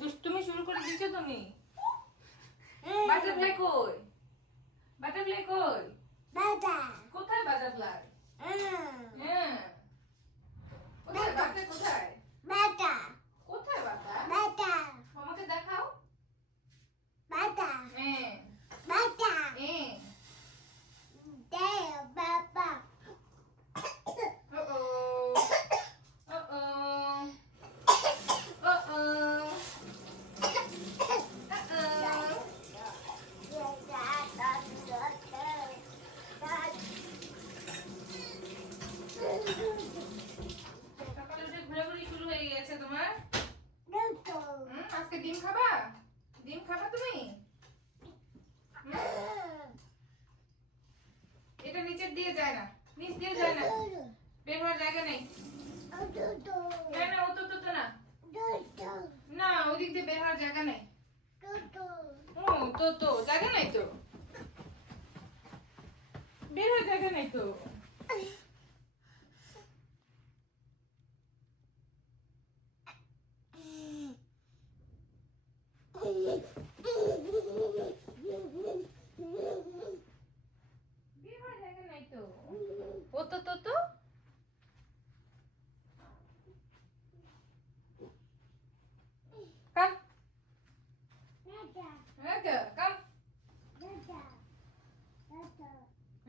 দুষ্টুমি শুরু করে দিছো তুমি। বাটারফ্লাই কই? বাটারফ্লাই কই? কোথায় বাটারফ্লাই? হ্যাঁ। কোথায় বাটা? কোথায়? কোথায় বাটা? আমাকে দেখাও। হ্যাঁ। হ্যাঁ। Uh-oh. Uh-oh. Uh-oh. সকালে উঠে ঘোরাঘুরি শুরু হয়ে গেছে তোমার? আজকে ডিম খাবা? ডিম খাবা তুমি? এটা নিচের দিয়ে যায় না, নিচ দিয়ে যায় না, বের হওয়ার জায়গা নেই। না না, ও তো না, না ওই দিক দিয়ে বের হওয়ার জায়গা নেই। ও তো জায়গা নাই তো, বের হওয়ার জায়গা নেই তো। বের হওয়ার জায়গা নাই তো, ও তো কাম রাজা কাম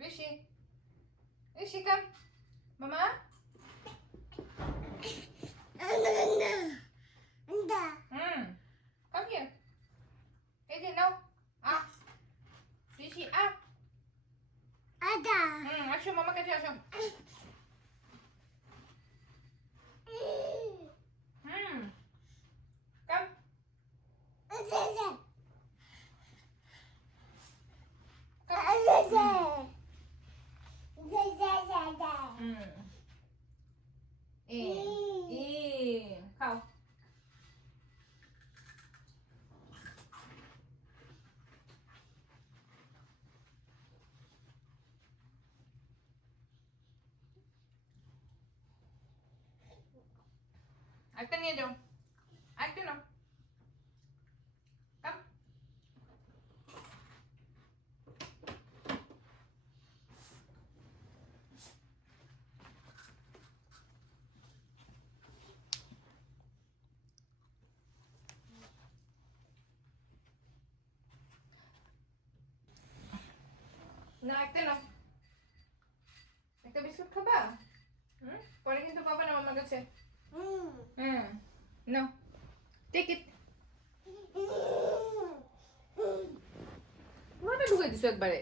ঋষি ঋষি কাম মামা কাম হিয়ার। এই যে নাও আ ঋষি আ আসো মামা কাছে আসো। কাম খাও। একটা নিয়ে যাও, একটা নাও। কাম না, একটা নাও, একটা বিস্কুট খাবা? পরে কিন্তু পাবা না মামার কাছে। হ্যাঁ নাও, টেক ইট। পুরোটা ঢুকে দিছো একবারে।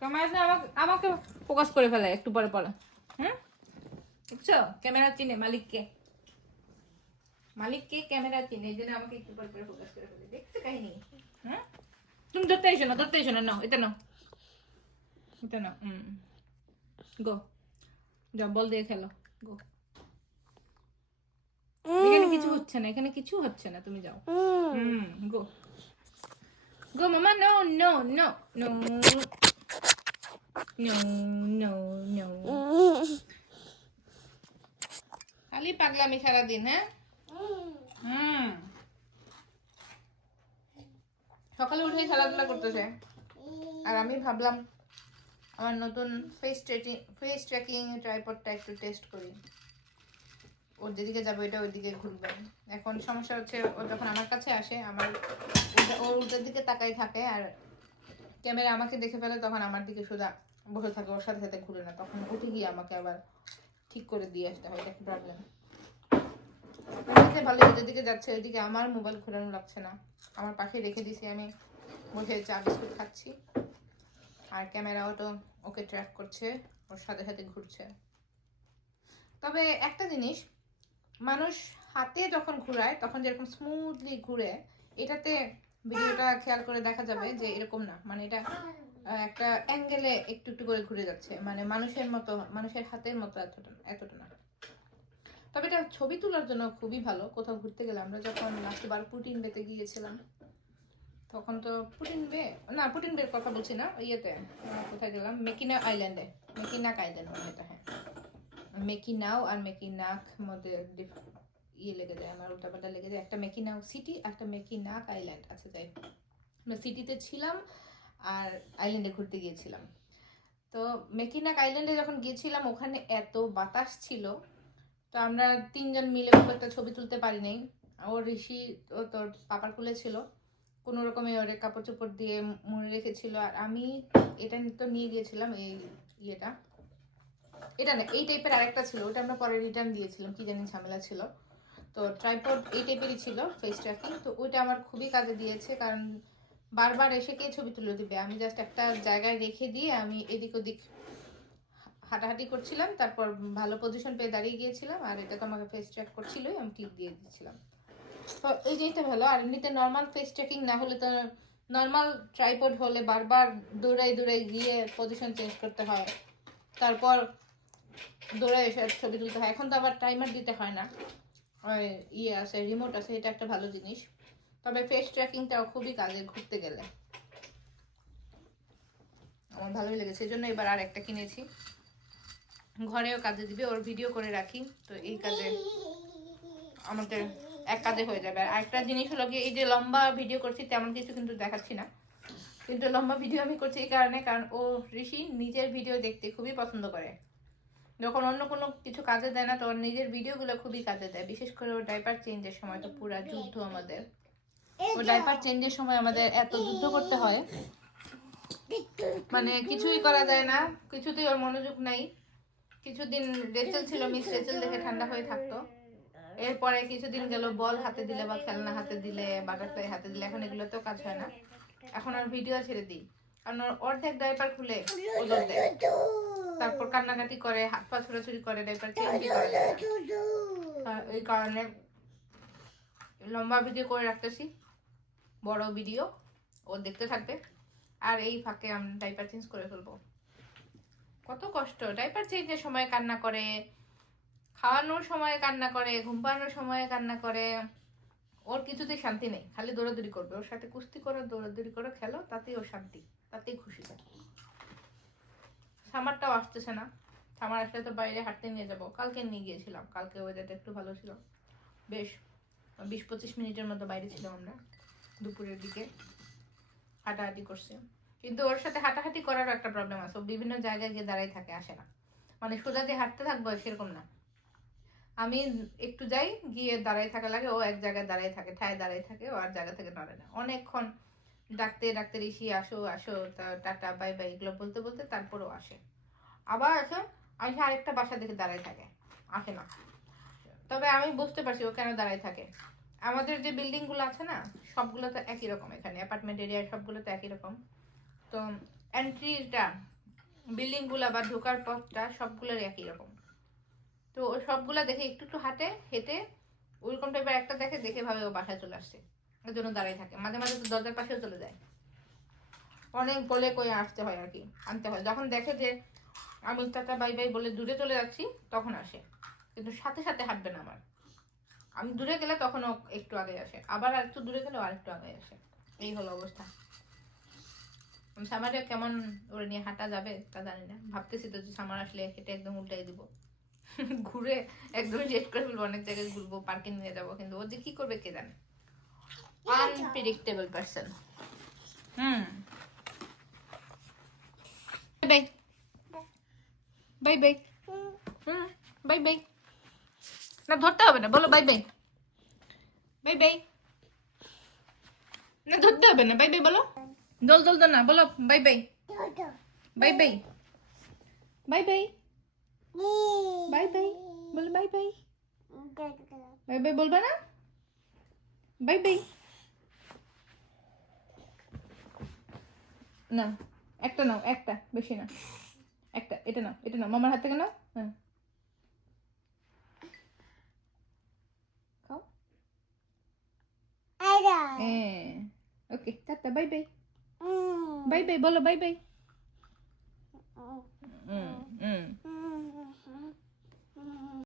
ক্যামেরা আমাকে ফোকাস করে ফেলে একটু পরে পরে। বুঝছো, ক্যামেরা চিনে মালিককে, মালিককে ক্যামেরা চিনে, এই জন্য আমাকে একটু পরে পরে ফোকাস করে ফেলে। দেখছো কাহিনী? তুমি ধরতে এসো না, নাও এটা নাও, এটা নাও। গো যাও, বল দিয়ে খেলো, গো। এখানে কিছু হচ্ছে না, এখানে কিছু হচ্ছে না, তুমি যাও। গো গো মামা, no no no no no no no. খালি পাগলামি সারাদিন। সকালে উঠেই খেলাধুলা করতেছে, আর আমি ভাবলাম আমার নতুন ফেস ট্র্যাকিং ট্রাইপডটা একটু টেস্ট করি। ওর যেদিকে যাবে ওইটা ওইদিকে ঘুরবে। এখন সমস্যা হচ্ছে, ও যখন আমার কাছে আসে ওর উল্টোর দিকে তাকাই থাকে, আর ক্যামেরা আমাকে দেখে ফেলে, তখন আমার দিকে সোজা বসে থাকে, ওর সাথে সাথে ঘুরে না। তখন উঠে গিয়ে আমাকে আবার ঠিক করে দিয়ে আসতে হয়, এটা একটা প্রবলেম। ভালো, যেদিকে যাচ্ছে ওইদিকে আমার মোবাইল ঘোরানো লাগছে না, আমার পাশে রেখে দিছি, আমি বসে চা বিস্কুট খাচ্ছি, আর ক্যামেরাও তো ওকে ট্র্যাক করছে, ওর সাথে সাথে ঘুরছে। তবে একটা জিনিস, মানুষ হাতে যখন ঘুরায় তখন যেরকম স্মুথলি ঘুরে, এটাতে ভিডিওটা খেয়াল করে দেখা যাবে যে এরকম না, মানে এটা একটা অ্যাঙ্গেলে একটু একটু করে ঘুরে যাচ্ছে, মানে মানুষের হাতের মতো এতটা না। তবে এটা ছবি তোলার জন্য খুবই ভালো। কোথাও ঘুরতে গেলে, আমরা যখন লাস্টবার পুটিন বেতে গিয়েছিলাম, তখন তো পুটিন বের কথা বলছি না, ইয়েতে কোথায় গেলাম, মেকিনা আইল্যান্ডে, মেকিনাক আইল্যান্ড মানে এটা, হ্যাঁ মেকিনাও আর মেকিনাক মধ্যে ইয়ে লেগে যায়, আমার উল্টাপাল্টা লেগে যায়, একটা মেকিনাও সিটি একটা মেকিনাক আইল্যান্ড আছে। যাই আমরা সিটিতে ছিলাম আর আইল্যান্ডে ঘুরতে গিয়েছিলাম। তো মেকিনাক আইল্যান্ডে যখন গিয়েছিলাম ওখানে এত বাতাস ছিল, তো আমরা তিনজন মিলে খুব একটা ছবি তুলতে পারি নাই। ও ঋষি ও তোর পাপার কুলে ছিল, কোনো রকমে ওরে কাপড় চোপড় দিয়ে মুড়ে রেখেছিল, আর আমি এটা তো নিয়ে গিয়েছিলাম, এই ইয়েটা, এটা না এই টাইপের আরেকটা ছিল, ওটা আমরা পরে রিটার্ন দিয়েছিলাম, কি জানি ঝামেলা ছিল। তো ট্রাইপড এই টাইপেরই ছিল ফেস ট্র্যাকিং, তো ওইটা আমার খুবই কাজে দিয়েছে, কারণ বারবার এসে কে ছবি তুলে দিবে, আমি জাস্ট একটা জায়গায় রেখে দিয়ে আমি এদিক ওদিক হাঁটাহাঁটি করছিলাম, তারপর ভালো পজিশন পেয়ে দাঁড়িয়ে গিয়েছিলাম, আর এটা তো আমাকে ফেস ট্র্যাক করছিলই, আমি ক্লিক দিয়ে দিচ্ছিলাম। তো এই জিনিসটা ভালো। আর এমনিতে নর্মাল ফেস ট্র্যাকিং না হলে তো, নর্মাল ট্রাইপড হলে বারবার দৌড়াই গিয়ে পজিশন চেঞ্জ করতে হয়, তারপর দৌড়ে এসে ছবি তুলতে হয়। এখন তো আবার টাইমার দিতে হয় না, ইয়ে আছে, রিমোট আছে, এটা একটা ভালো জিনিস। তবে ফেস ট্র্যাকিংটাও খুবই কাজে ঘুরতে গেলে, আমার ভালোই লেগেছে, এই জন্য এবার আর একটা কিনেছি, ঘরেও কাজে দিবে, ওর ভিডিও করে রাখি, তো এই কাজে আমাদের এক কাজে হয়ে যাবে। আর একটা জিনিস হলো কি, এই যে লম্বা ভিডিও করছি তেমন কিছু কিন্তু দেখাচ্ছি না, কিন্তু লম্বা ভিডিও আমি করছি এই কারণে, কারণ ও ঋষি নিজের ভিডিও দেখতে খুবই পছন্দ করে, যখন অন্য কোনো কিছু কাজে দেয় না তো ওর নিজের ভিডিওগুলো খুবই কাজে দেয়, বিশেষ করে ওর ডাইপার চেঞ্জের সময় তো পুরা যুদ্ধ আমাদের, ও ডাইপার চেঞ্জের সময় আমাদের এত যুদ্ধ করতে হয়, মানে কিছুই করা যায় না, কিছুতেই ওর মনোযোগ নাই। কিছুদিন রেচেল ছিল, মিস রেচেল দেখে ঠান্ডা হয়ে থাকতো, এরপরে কিছুদিন গেল বল হাতে দিলে বা খেলনা হাতে দিলে, বাটারফ্লাই হাতে দিলে, এখন এগুলোতেও কাজ হয় না। এখন আর ভিডিও ছেড়ে দিই, কারণ ওর অর্ধেক ডাইপার খুলে ওদের দেয়, তারপর কান্নাকাটি করে, হাত পা ছোড়াছুড়ি করে, ডাইপার চেঞ্জই করা যায় না। এই কারণে লম্বা ভিডিও করে রাখতেছি, বড় ভিডিও ও দেখতে থাকবে, আর এই ফাঁকে আমি ডাইপার চেঞ্জ করে ফেলবো। কত কষ্ট, ডাইপার চেঞ্জের সময় কান্না করে, খাওয়ানোর সময় কান্না করে, ঘুম পাড়ানোর সময় কান্না করে, ওর কিছুতেই শান্তি নেই, খালি দৌড়াদৌড়ি করবে, ওর সাথে কুস্তি করো, দৌড়াদৌড়ি করো, খেলো, তাতেই ওর শান্তি, তাতেই খুশি। সামারটাও আসতেছে না, সামার আসলে তো বাইরে হাঁটতে নিয়ে যাবো, কালকে নিয়ে গিয়েছিলাম, কালকে ওয়েদারটা একটু ভালো ছিল, বেশ 20-25 মিনিটের মতো বাইরে ছিলাম আমরা দুপুরের দিকে, হাঁটাহাঁটি করছে। কিন্তু ওর সাথে হাঁটাহাঁটি করারও একটা প্রবলেম আছে, ও বিভিন্ন জায়গায় গিয়ে দাঁড়াই থাকে, আসে না, মানে সোজা দিয়ে হাঁটতে থাকবো সেরকম না, আমি একটু যাই গিয়ে দাঁড়াই থাকা লাগে, ও এক জায়গায় দাঁড়াই থাকে, ঠায় দাঁড়াই থাকে, ও আর জায়গা থেকে নড়ে না, অনেকক্ষণ ডাকতে ডাকতে ঋষি আসো আসো, টাটা বাই বাই এগুলো বলতে বলতে তারপরও আসে, আবার আসে, আসে আরেকটা বাসা দেখে দাঁড়াই থাকে, আসে না। তবে আমি বুঝতে পারছি ও কেন দাঁড়াই থাকে, আমাদের যে বিল্ডিং গুলো আছে না সবগুলো তো একই রকম, এখানে অ্যাপার্টমেন্ট এরিয়ার সবগুলো তো একই রকম, তো এন্ট্রিটা বিল্ডিং গুলা বা ঢোকার পথটা সবগুলোর একই রকম, তো ও সবগুলা দেখে একটু একটু হেঁটে ওইরকম টাইপের একটা দেখে দেখে ভাবে ও বাসায় চলে আসছে, ওর জন্য দাঁড়াই থাকে, মাঝে মাঝে তো দরজার পাশেও চলে যায়, অনেক বলে কই আসতে হয় আর কি, আনতে হয়, যখন দেখে যে আমি টাটা বাই বাই বলে দূরে চলে যাচ্ছি তখন আসে, কিন্তু সাথে সাথে হাঁটবে না আমার, আমি দূরে গেলে তখন ও একটু আগে আসে, আবার আরেকটু দূরে গেলে আর একটু আগে আসে, এই হলো অবস্থা। সামারে কেমন ওরে নিয়ে হাঁটা যাবে তা জানি না, ভাবতেছি তো যে সামার আসলে হেঁটে একদম উল্টাই দিব, ঘুরে একদমই রেট করে ফেলবো, অনেক জায়গায় ঘুরবো, পার্কে নিয়ে যাবো, কিন্তু ও যে কি করবে কে জানে, unpredictable person. Bye bye bye bye bye, না ধরতে হবে না, বলো বাই বাই, বাই বাই, না ধরতে হবে না, বাই বাই বলো, দোল দোল দোল না, বলো bye bye, bye bye, bye bye, bye bye, বলো বাই বাই, বাই বাই বলবা না, বাই বাই, না একটা নাও, একটা বেশি না, একটা, এটা নাও, এটা নাও, মামার হাত থেকে নাও, হ্যাঁ খাও, ওকে tata bye bye, bye bye বলো বাই বাই,